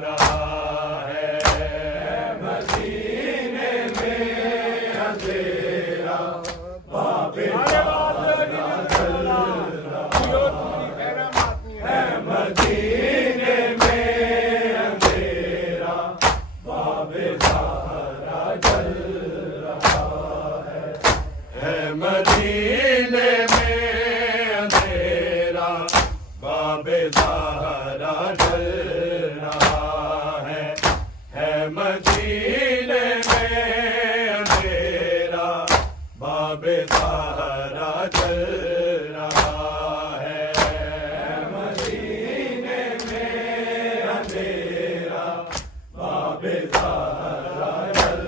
رہا ہے، مدینے میں اندھیرا باب زہرا جل رہا ہے، مدینے میں اندھیرا باب زہرا جل رہا ہے، مدینے میں اندھیرا باب زہرا جل رہا ہے، مدینے میں اندھیرا باب زہرا جل رہا ہے، مدینے میں اندھیرا باب زہرا جل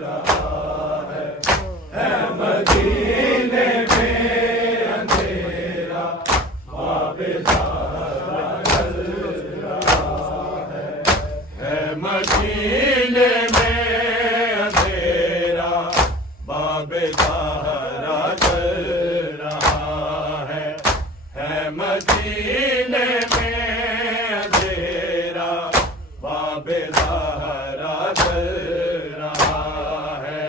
رہا ہے، مدینے میں اندھیرا باب زہرا جل رہا ہے، مدینے میں اندھیرا باب زہرا جل رہا ہے، مدینے میں اندھیرا باب زہرا جل رہا ہے،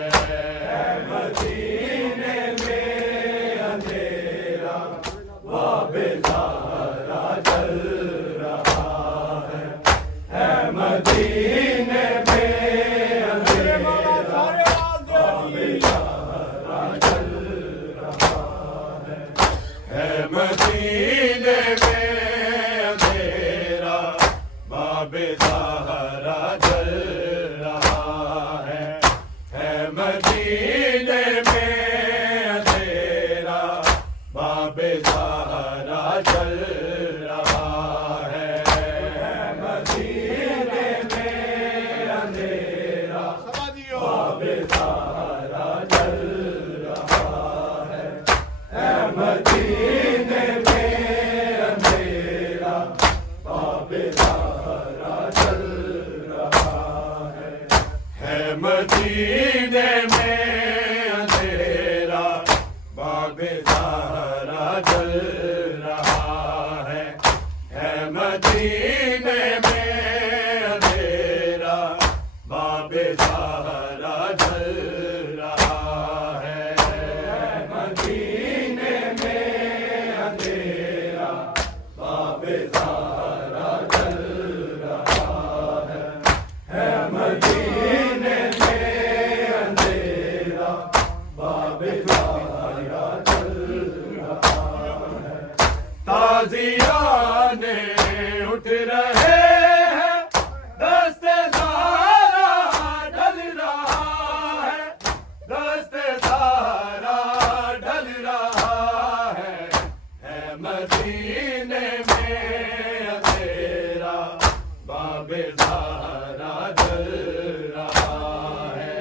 مدینے میں اندھیرا باب زہرا جل رہا ہے، مدینے میں اندھیرا باب زہرا جل رہا ہے، مدینے میں اندھیرا باب زہرا جل رہا ہے، مدینے میں اندھیرا باب زہرا جل رہا ہے، مدینے میں اندھیرا باب زہرا جل رہا ہے، مدینے میں اندھیرا باب زہرا جل رہا ہے، مدینے میں اندھیرا باب زہرا جل رہا ہے، مدینے میں اندھیرا باب زہرا جل رہا ہے، مدینے میں اندھیرا باب زہرا جل رہا ہے، مدینے میں اندھیرا باب زہرا جل رہا ہے، تازیانے اٹھ رہے ہیں، دست زہرا ڈل رہا ہے، دست زہرا ڈل رہا ہے، مدینے میں اندھیرا باب زہرا جل رہا ہے،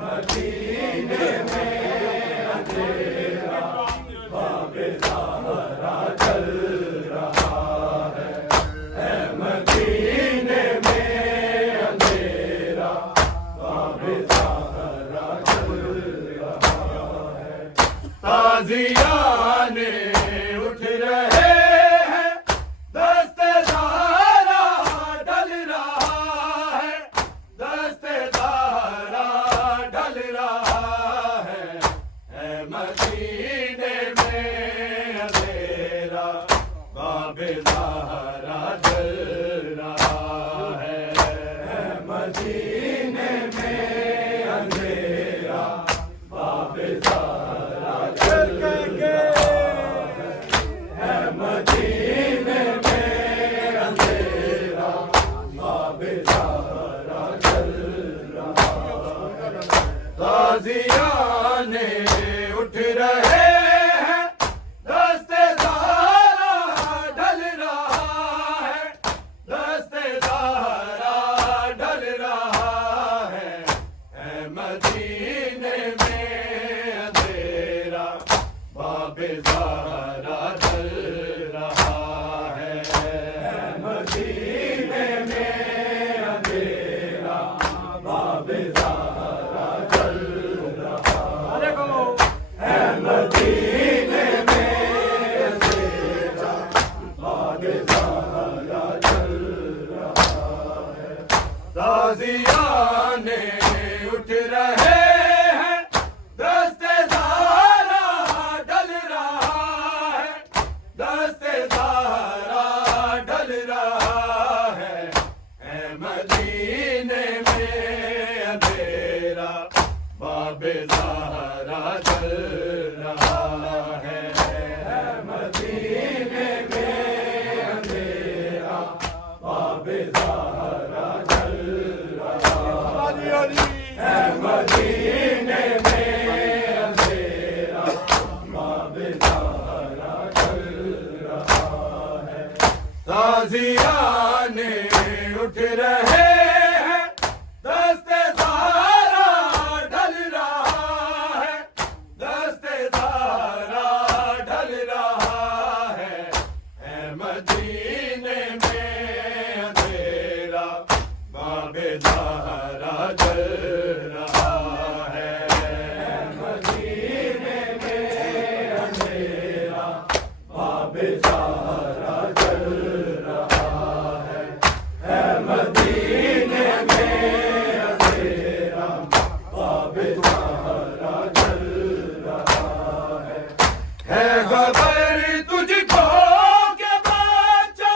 مدینے میں اندھیرا باب زہرا جل رہا ہے، مدینے میں اندھیرا باب زہرا جل رہا ہے، تازیانے اٹھ رہے ہیں، دست زہرا ڈل رہا ہے، دست زہرا ڈل رہا ہے، مدینے میں اندھیرا باب زہرا جل رہا ہے، مدینے میں اندھیرا باب زہرا جل رہا ہے، مدینے میں اندھیرا باب زہرا جل رہا ہے، تازیانے اٹھ رہے ہیں، دست زہرا ڈل رہا ہے، دست زہرا ڈل رہا ہے، مدینے میں اندھیرا باب زہرا جل رہا ہے، مدینے میں اندھیرا باب زہرا جل رہا ہے، تازیانے اٹھ رہے ہیں دست زہرا ڈل رہا ہے دست زہرا ڈل رہا ہے مدینے میں اندھیرا باب زہرا جل رہا ہے مدینے میں اندھیرا باب زہرا جل رہا ہے مدینے میں اندھیرا باب زہرا جل رہا ہے تازیانے اٹھ رہے ہیں دست زہرا ڈل رہا ہے دست زہرا ڈل رہا ہے مدینے میں اندھیرا باب زہرا جل رہا ہے مدینے میں اندھیرا باب زہرا جل رہا ہے مدینے میں اندھیرا باب زہرا جل رہا ہے خبر تجھ کو کہ بچہ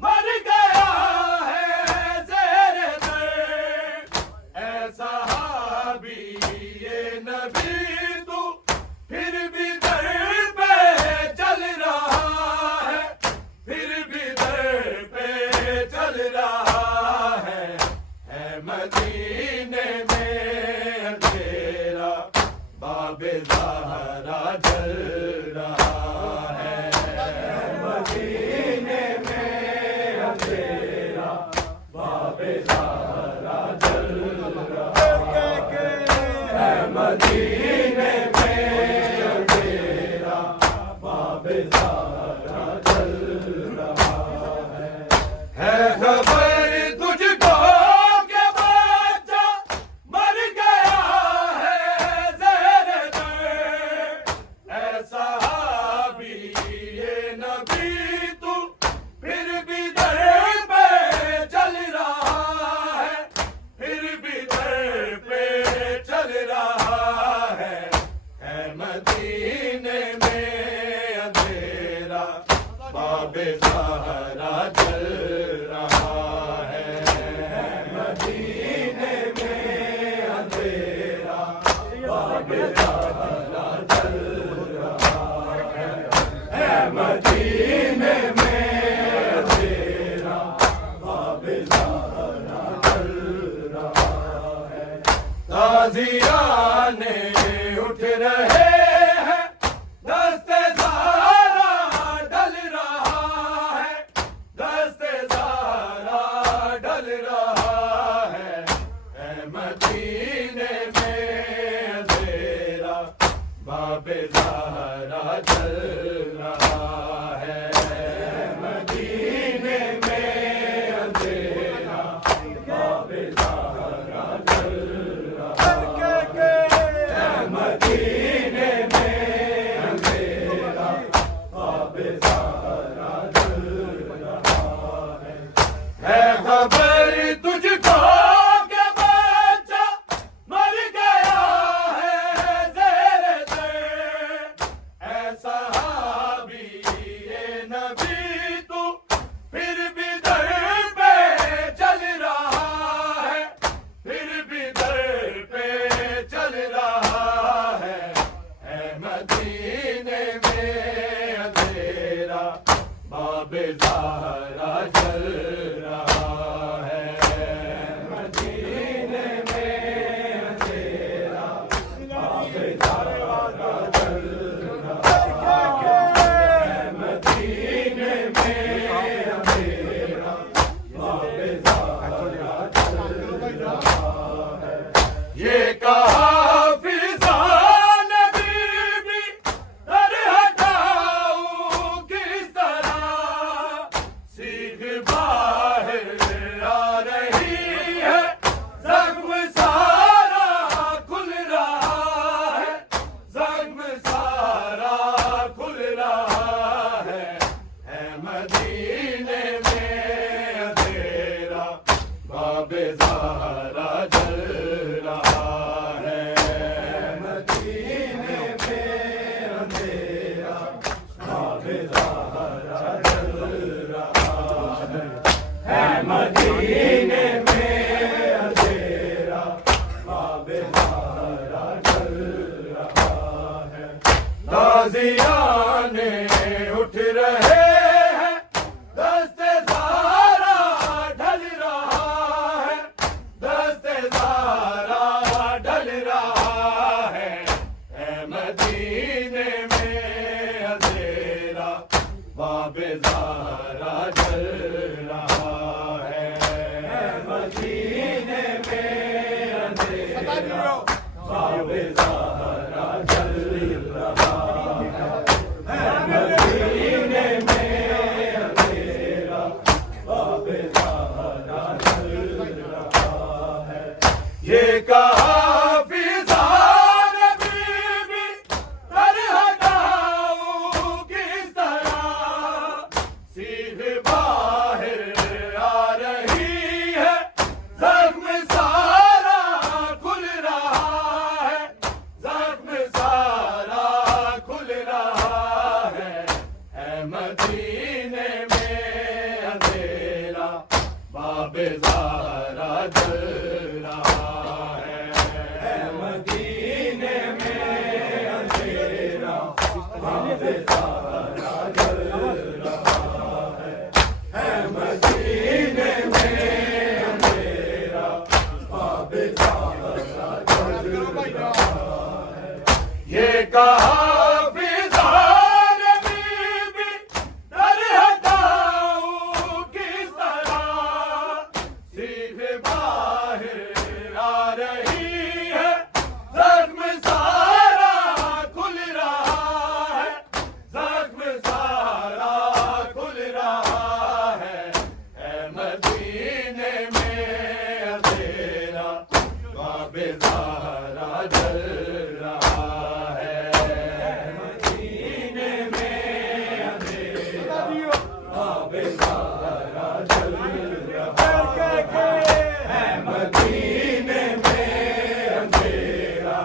مر گیا ہے زیر در اے صحابی یہ نبی تو پھر بھی در پہ چل رہا ہے پھر بھی در پہ چل رہا ہے مدینے میں اندھیرا باب زہرا جل رہا ہے مدینے میں اندھیرا باب زہرا جل رہا ہے مدینے میں اندھیرا باب زہرا جل رہا ہے خبر تجھ کو کہ بچہ مر گیا ہے زیر در اے صحابی یہ نبی تو پھر بھی در پہ چل رہا ہے پھر بھی در پہ چل رہا ہے مدینے میں اندھیرا باب زہرا جل رہا ہے مدینے میں اندھیرا باب زہرا جل رہا ہے مدینے میں اندھیرا باب زہرا جل رہا ہے تازیانے اٹھ رہے ہیں دست زہرا ڈل رہا ہے دست زہرا ڈل رہا ہے مدینے میں اندھیرا باب زہرا جل رہا ہے مدینے میں اندھیرا باب زہرا جل رہا ہے مدینے میں اندھیرا باب زہرا جل رہا ہے خبر تجھ کو کہ بچہ مر گیا ہے زیر در اے صحابی یہ نبی تو پھر بھی در پہ چل رہا ہے پھر بھی در پہ چل رہا ہے مدینے میں اندھیرا باب زہرا جل رہا ہے مدینے میں اندھیرا باب زہرا جل رہا ہے مدینے میں اندھیرا باب زہرا جل رہا ہے یہ کہا فضان بی بی در ہٹاؤں کس طرح سیکھ باہر آ رہی ہے زخم سارا کھل رہا ہے زخم سارا کھل رہا ہے مدینے میں اندھیرا باب زہرا جل رہا ہے مدینے میں اندھیرا باب زہرا جل رہا ہے مدینے میں اندھیرا باب زہرا جل رہا ہے غازیان اٹھ رہے ہیں دست زہرا ڈھل رہا ہے دست زہرا ڈھل رہا ہے اے مدینے میں اندھیرا باب زہرا جل رہا ہے اے مدینے میں اندھیرا باب زہرا جل رہا ہے مدینے میں اندھیرا باب زہرا جل رہا ہے یہ کہا فضان بی بی در ہٹاؤں کس طرح سیدھ باہر آ رہی ہے زخم سارا کھل رہا ہے زخم سارا کھل رہا ہے اے مدینے میں اندھیرا باب زہرا جل رہا ہے اے مدینے میں اندھیرا باب زہرا جل رہا ہے اے مدینے میں اندھیرا باب زہرا جل رہا ہے یہ کہا فضان بی بی در ہٹاؤں کس طرح سیدھ باہر آ رہی ہے زخم سارا کھل رہا ہے زخم سارا کھل رہا ہے اے مدینے میں اندھیرا باب زہرا جل رہا ہے مدینے میں اندھیرا باب زہرا جل رہا ہے مدینے میں اندھیرا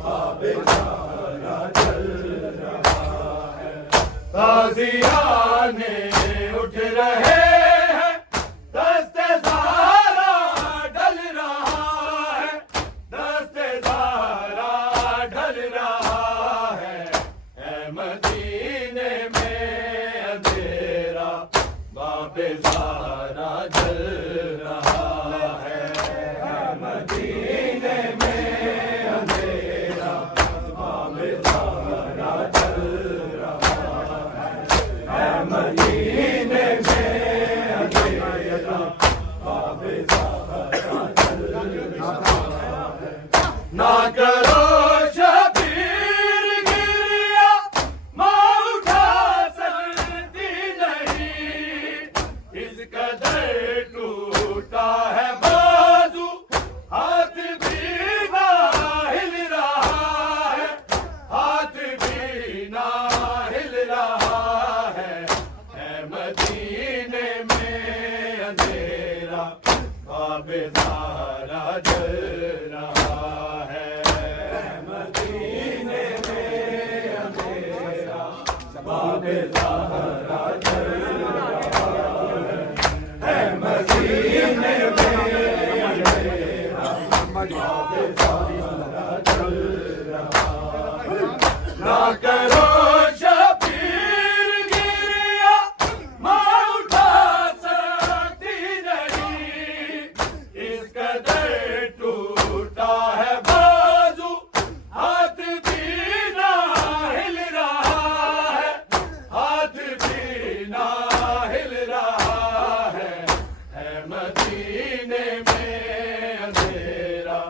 باب زہرا جل رہا ہے غازیان اٹھ رہے ہیں دست زہرا ڈل رہا ہے دست زہرا ڈل رہا ہے اے مدینے میں اندھیرا باب زہرا جل رہا ہے اے مدینے میں اندھیرا باب زہرا جل رہا ہے اے مدینے میں اندھیرا باب زہرا جل رہا ہے نہ کرو شبیر گریا ماں اٹھا سکتی نہیں اس قدر ٹوٹا ہے بازو ہاتھ بھی نہ ہل رہا ہے ہاتھ بھی نہ ہل رہا ہے اے مدینے میں اندھیرا باب زہرا جل رہا ہے اے مدینے میں اندھیرا باب زہرا جل رہا ہے اے مدینے میں اندھیرا باب زہرا جل رہا ہے نہ کرو شبیر گریا ماں اٹھا سکتی نہیں اس قدر ٹوٹا ہے بازو ہاتھ بھی نہ ہل رہا ہے ہاتھ بھی نہ ہل رہا ہے اے مدینے میں اندھیرا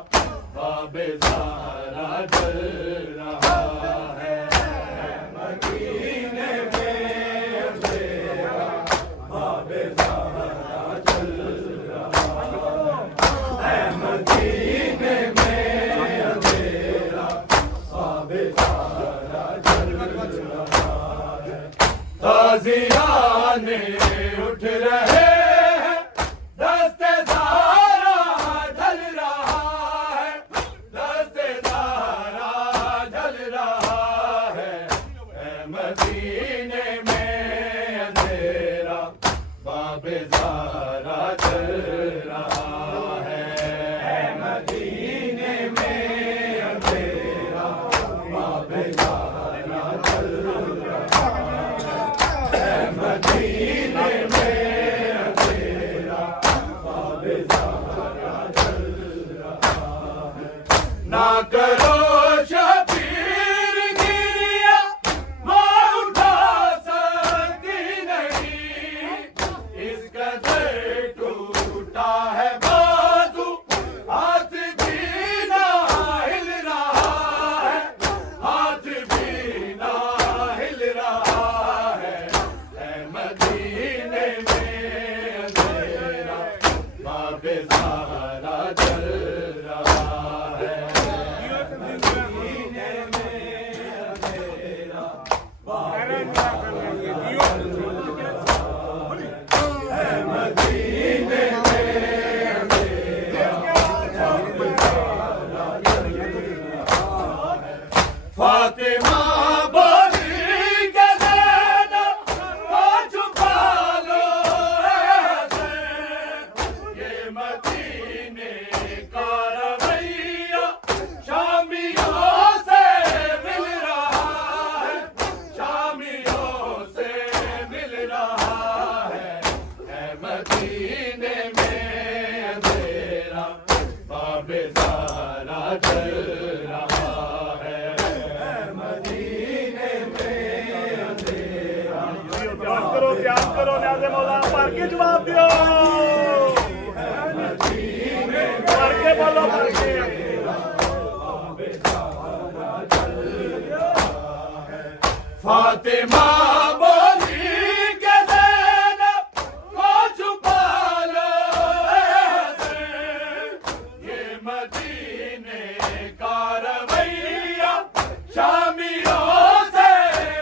باب زہرا جل رہا ہے اے مدینے میں اندھیرا باب زہرا جل رہا ہے اے مدینے میں اندھیرا باب زہرا جل رہا ہے غازیان اٹھ رہے ہیں دست زہرا نہ کرو شبیر گریا ماں اٹھا سکتی نہیں اس قدر ٹوٹا ہے بازو ہاتھ بھی نہ ہل رہا ہے ہاتھ بھی نہ ہل رہا ہے مدینے میں اندھیرا باب زہرا جل رہا ہے مدینے میں اندھیرا باب زہرا جل رہا ہے مدینے میں اندھیرا باب زہرا جل رہا ہے فاطمہ جواب دیو مار کے بولو مار کے فاطمہ بولی کہ زینب کو چھپا لو یہ مدینے کا رویہ شامیوں سے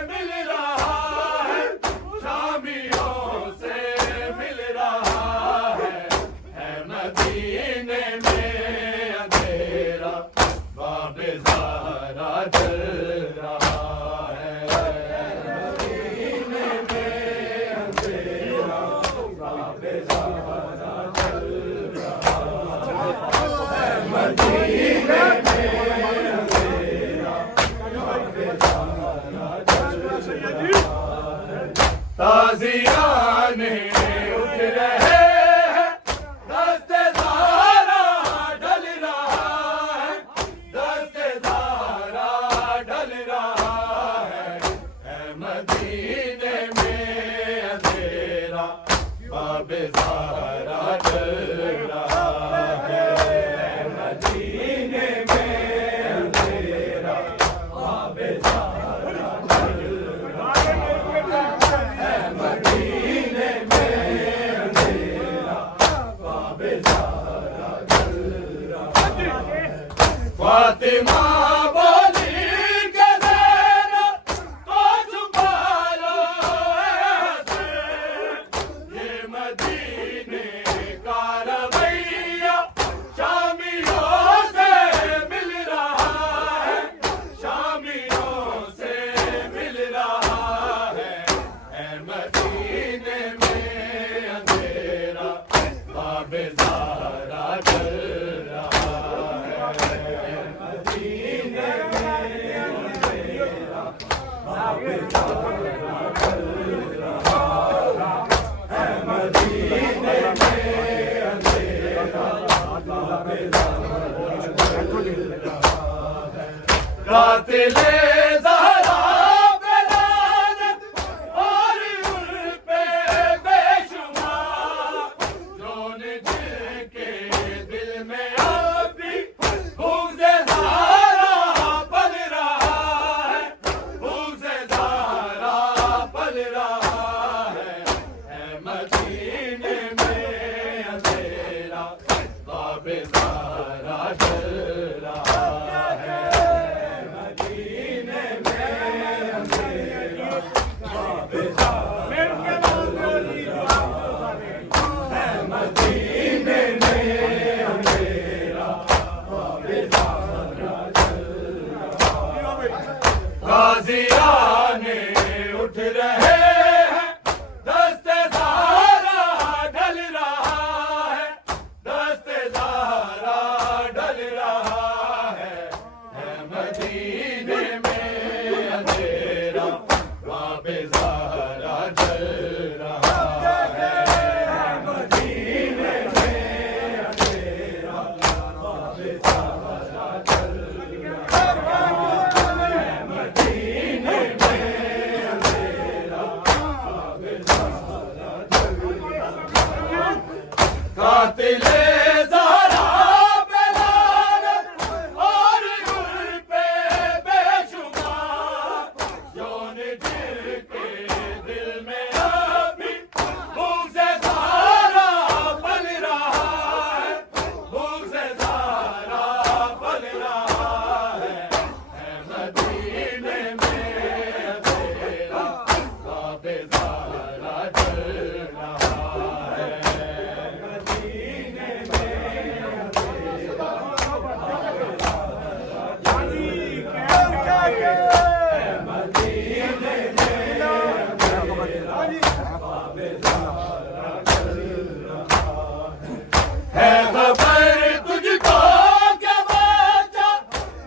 مل رہا ہے شامیوں سے مل رہا ہے مدینے میں اندھیرا باب زہرا جل رہا ہے مدینے میں اندھیرا باب زہرا جل رہا ہے مدینے میں اندھیرا باب زہرا جل رہا ہے تازیانے اٹھ رہے ہیں دست زہرا ڈل رہا ہے دست زہرا ڈل رہا ہے مدینے میں اندھیرا باب زہرا جل رہا ہے مدینے میں اندھیرا باب زہرا جل رہا ہے مدینے میں اندھیرا باب زہرا جل رہا ہے فاطمہ بولی کہ زینب کو چھپا لو یہ مدینے کا رویہ شامیوں سے مل رہا ہے شامیوں سے مل رہا ہے مدینے میں اندھیرا باب زہرا جل رہا ہے مدینے میں اندھیرا باب زہرا جل رہا ہے مدینے میں اندھیرا باب زہرا جل رہا ہے قاتل زہرا پہ لعنت اور ان پہ بے شمار جو نے جن کے دل میں اب بھی بغض زہرا پل رہا ہے بغض زہرا پل رہا ہے مدینے میں اندھیرا باب زہرا جل رہا ہے مدینے میں اندھیرا باب زہرا جل رہا ہے مدینے میں اندھیرا باب زہرا جل رہا ہے غازیانے اٹھ رہے ہیں دست زہرا ڈل رہا ہے دست زہرا قاتل زہرا پہ لعنت اور ان پہ بے شمار جون جن کے دل میں ابھی بھوک سے زہرا پل رہا ہے بھوک سے زہرا پل رہا ہے مدینے میں تیرا باب زہرا جل رہا ہے ہے خبر تجھ کو کہ بچہ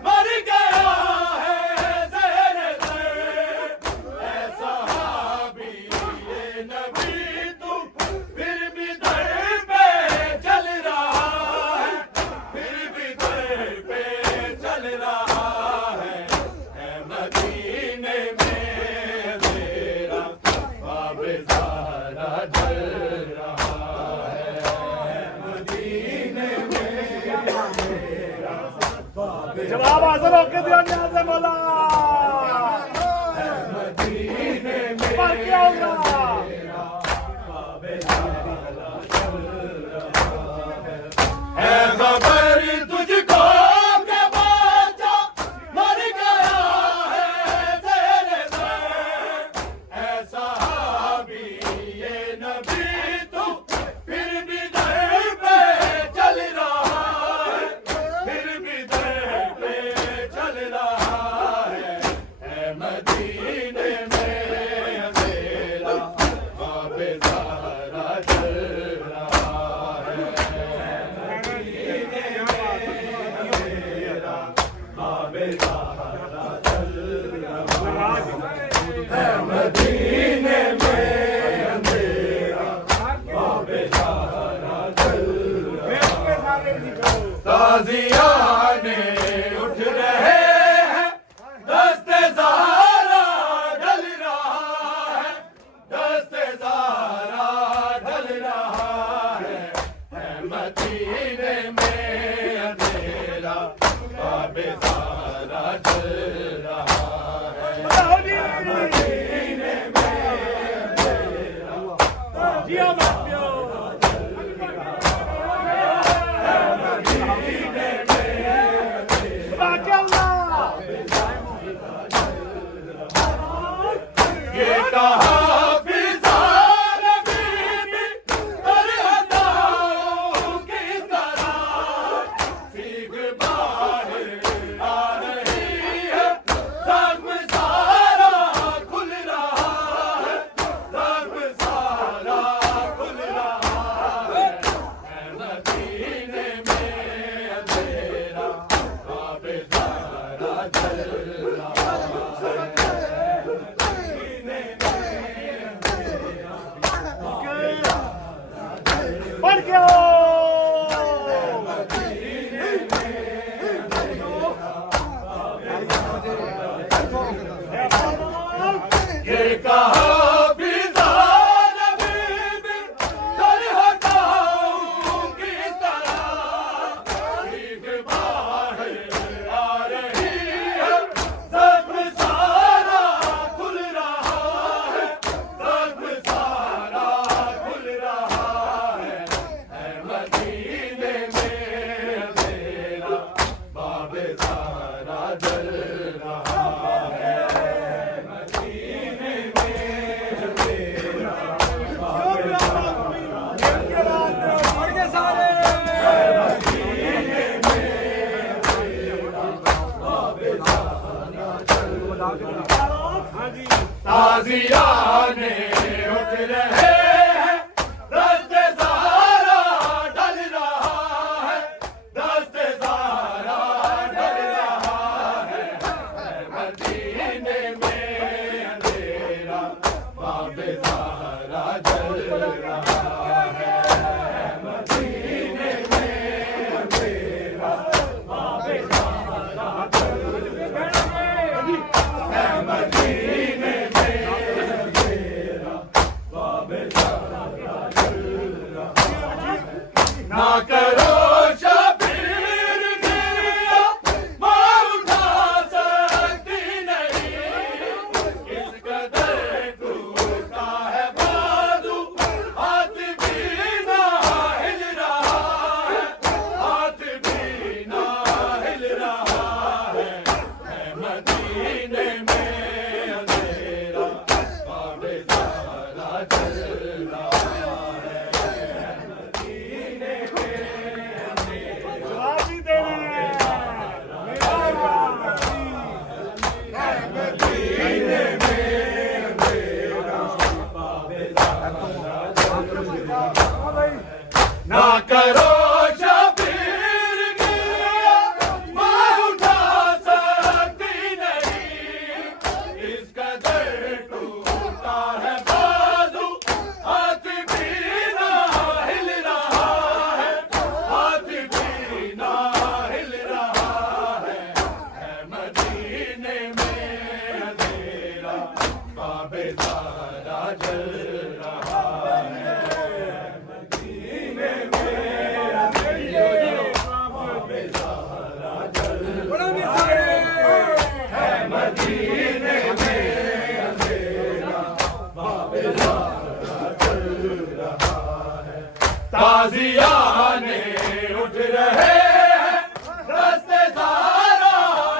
مر گیا ہے زیر سر اے صحابی یہ نبی تو پھر بھی در پہ چل رہا ہے پھر بھی در پہ چل رہا ہے مدینے میں تیرا باب زہرا جل رہا ہے مدینے جواب حاضر ہو کے دیا نیاز مولا پر کیا ہوگا ہے خبر تجھ کو کہ بچہ مر گیا ہے زیر سر اے صحابی یہ نبی تو پھر بھی در پہ چل رہا ہے پھر بھی در پہ چل رہا ہے مدینے میں تیرا باب زہرا جل رہا ہے باب زہرا جل رہا ہے مدینے میں اندھیرا باب زہرا جل رہا ہے تازیانے اٹھ رہے ہیں دست زہرا ڈل رہا ہے دست زہرا ڈل رہا ہے مدینے میں اندھیرا باب زہرا جل رہا ہے مدینے میں اندھیرا جی یہ کہا فضار بی بی در عطاؤں کی طرح سیکھ باہر نہ کرو شبیر گریا ماں اٹھا سکتی نہیں اس قدر ٹوٹا ہے بازو ہاتھ بھی نہ ہل رہا ہے ہاتھ بھی نہ ہل رہا ہے مدینے میں اندھیرا باب زہرا جل رہا ہے مدینے میں جواب بھی دینا ہے مدینے میں اندھیرا باب زہرا جل رہا نہ کرو شبیر گریا ماں اٹھا سکتی نہیں اس قدر ٹوٹا ہے بازو ہاتھ بھی نہ ہل رہا ہے ہاتھ بھی نہ ہل رہا ہے مدینے میں اندھیرا باب زہرا جل رہا ہے مدینے میں اندھیرا باب زہرا جل رہا ہے مدینے میں اندھیرا باب زہرا جل رہا ہے تازیانے اٹھ رہے ہیں دست زہرا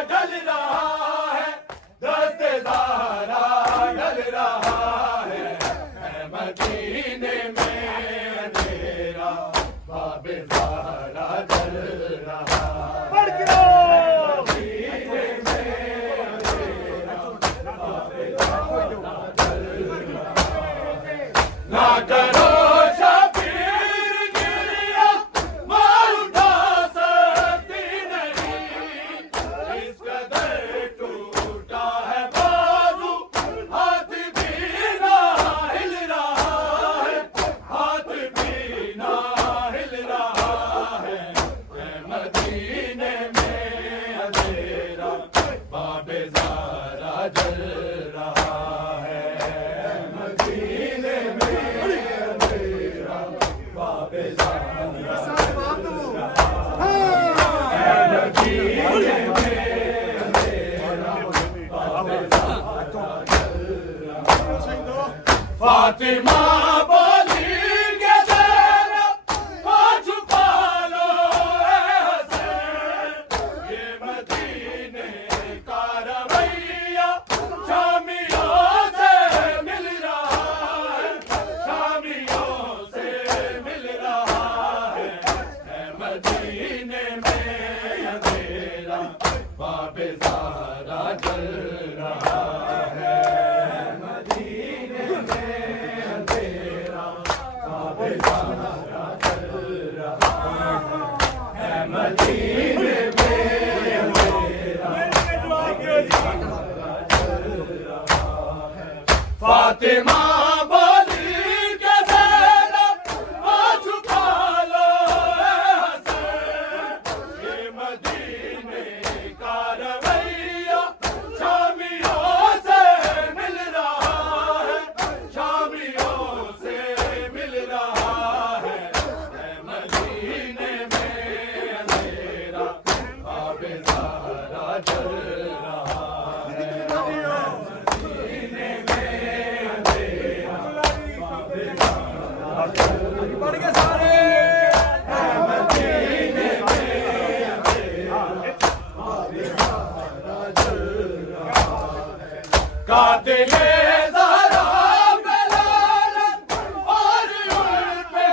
ڈل رہا ہے دست زہرا ڈل رہا ہے مدینے میں اندھیرا باب زہرا جل رہا ہے پڑھ کے لو مدینے میں اندھیرا باب زہرا جل رہا ہے نہ کرو شبیر گریا ماں اٹھا سکتی نہیں اس قدر ٹوٹا ہے بازو ہاتھ بھی نہ ہل رہا ہے ہاتھ بھی نہ ہل رہا ہے مدینے میں اندھیرا باب زہرا جل رہا ہے مدینے میں اندھیرا باب زہرا مدینے میں اندھیرا باب زہرا جل رہا فاطمہ بولی کہ زینب ماں چھپا لو اے حسین یہ مدینے کا رویہ شامیوں سے مل رہا ہے شامیوں سے مل رہا ہے مدینے میں اندھیرا باب زہرا جل رہا ہے مدینے میں اندھیرا باب زہرا جل رہا ہے مدینے میں اندھیرا فاطمہ بولی کہ زینب ماں چھپا لو اے حسین یہ مدینے کا رویہ شامیوں سے مل رہا ہے شامیوں سے مل رہا ہے مدینے میں اندھیرا باب زہرا جل رہا ہے مدینے میں اندھیرا باب زہرا جل پڑھ کے سارے مدینے میں اندھیرا باب زہرا جل رہا ہے قاتل زہرا پہ لعنت اور ان پہ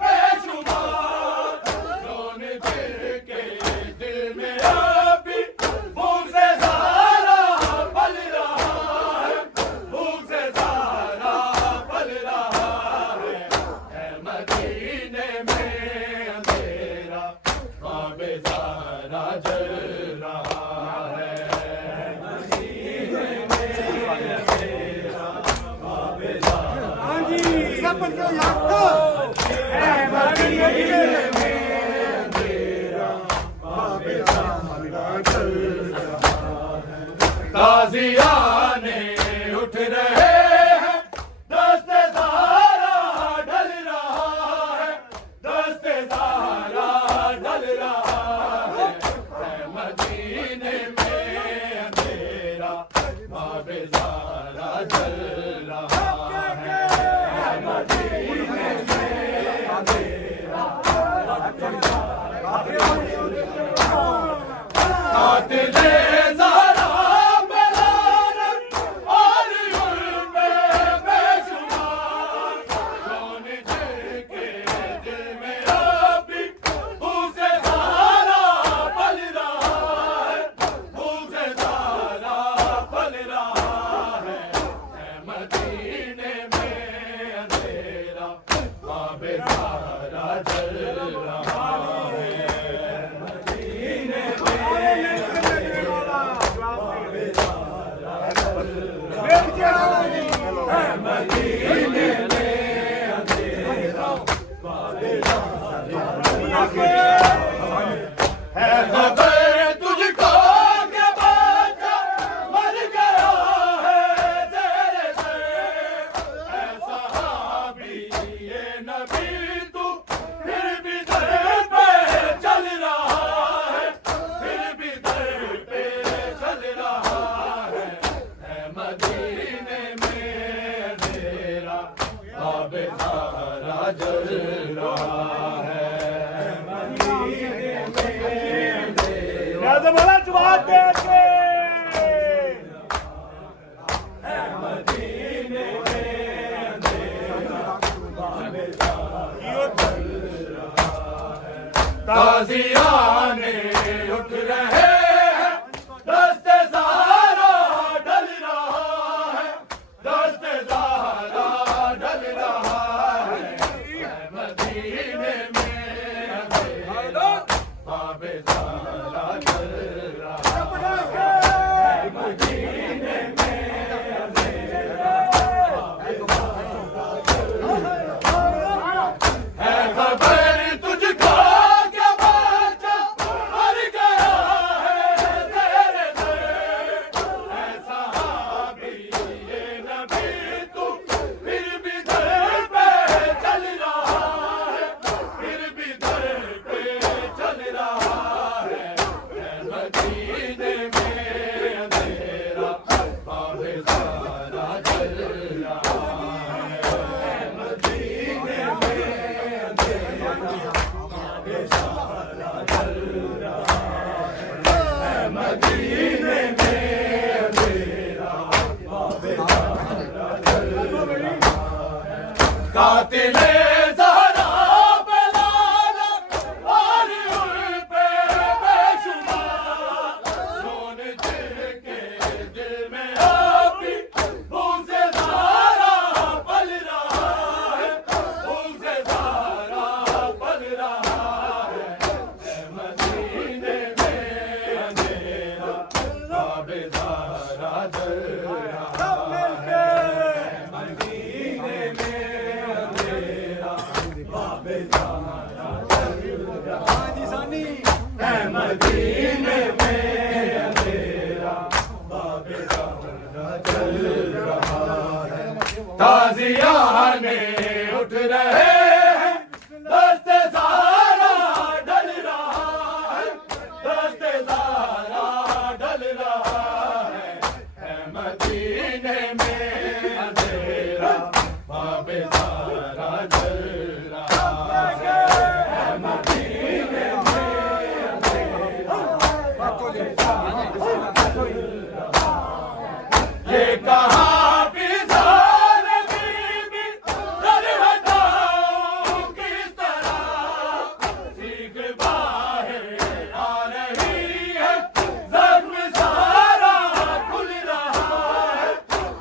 بے شمار رونے پھر کے دل میں اب بھی بھوک سے زہرا پل رہا ہے بھوک سے زہرا پل رہا ہے مدینے میں اندھیرا باب زہرا جل رہا ہے مدینے میں اندھیرا باب زہرا مدینے میں اندھیرا باب زہرا جل رہا ہے تازیانے اٹھ رہے ہیں دست زہرا ڈل رہا ہے دست زہرا نیاز مولا جواب دے کے تازیان اٹھ رہے ہیں دست زہرا ڈل رہا ہے دست زہرا ڈل رہا ہے مدینے میں باب زہرا ڈل رہا ہے مدینے میں ہے خبر تجھ کو قاتل زہرا پہ لعنت اور ان پہ بے شمار خون جن کے دل میں ابھی بغض زہرا پل رہا ہے بغض زہرا پل رہا ہے مدینے میں اندھیرا باب زہرا جل رہا ہے مدینے میں مدینے میں اندھیرا باب زہرا جل رہا ہے تازیان اٹھ رہے ہیں دست زہرا ڈل رہا ہے دست زہرا ڈل رہا ہے مدینے میں اندھیرا باب زہرا جل رہا ہے مدینے یہ کہاں فضان بی بی در ہٹاؤں کس طرح سیکھ باہر آ رہی ہے زخم سارا کھل رہا ہے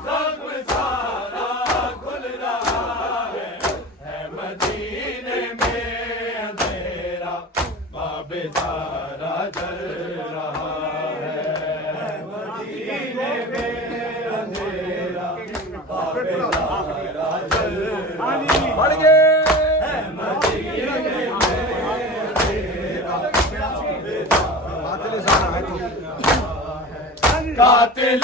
زخم سارا کھل رہا ہے مدینے میں اندھیرا باب زہرا جل رہا ہے مدینے میں اندھیرا باب زہرا جل رہا بڑھ گئے قاتل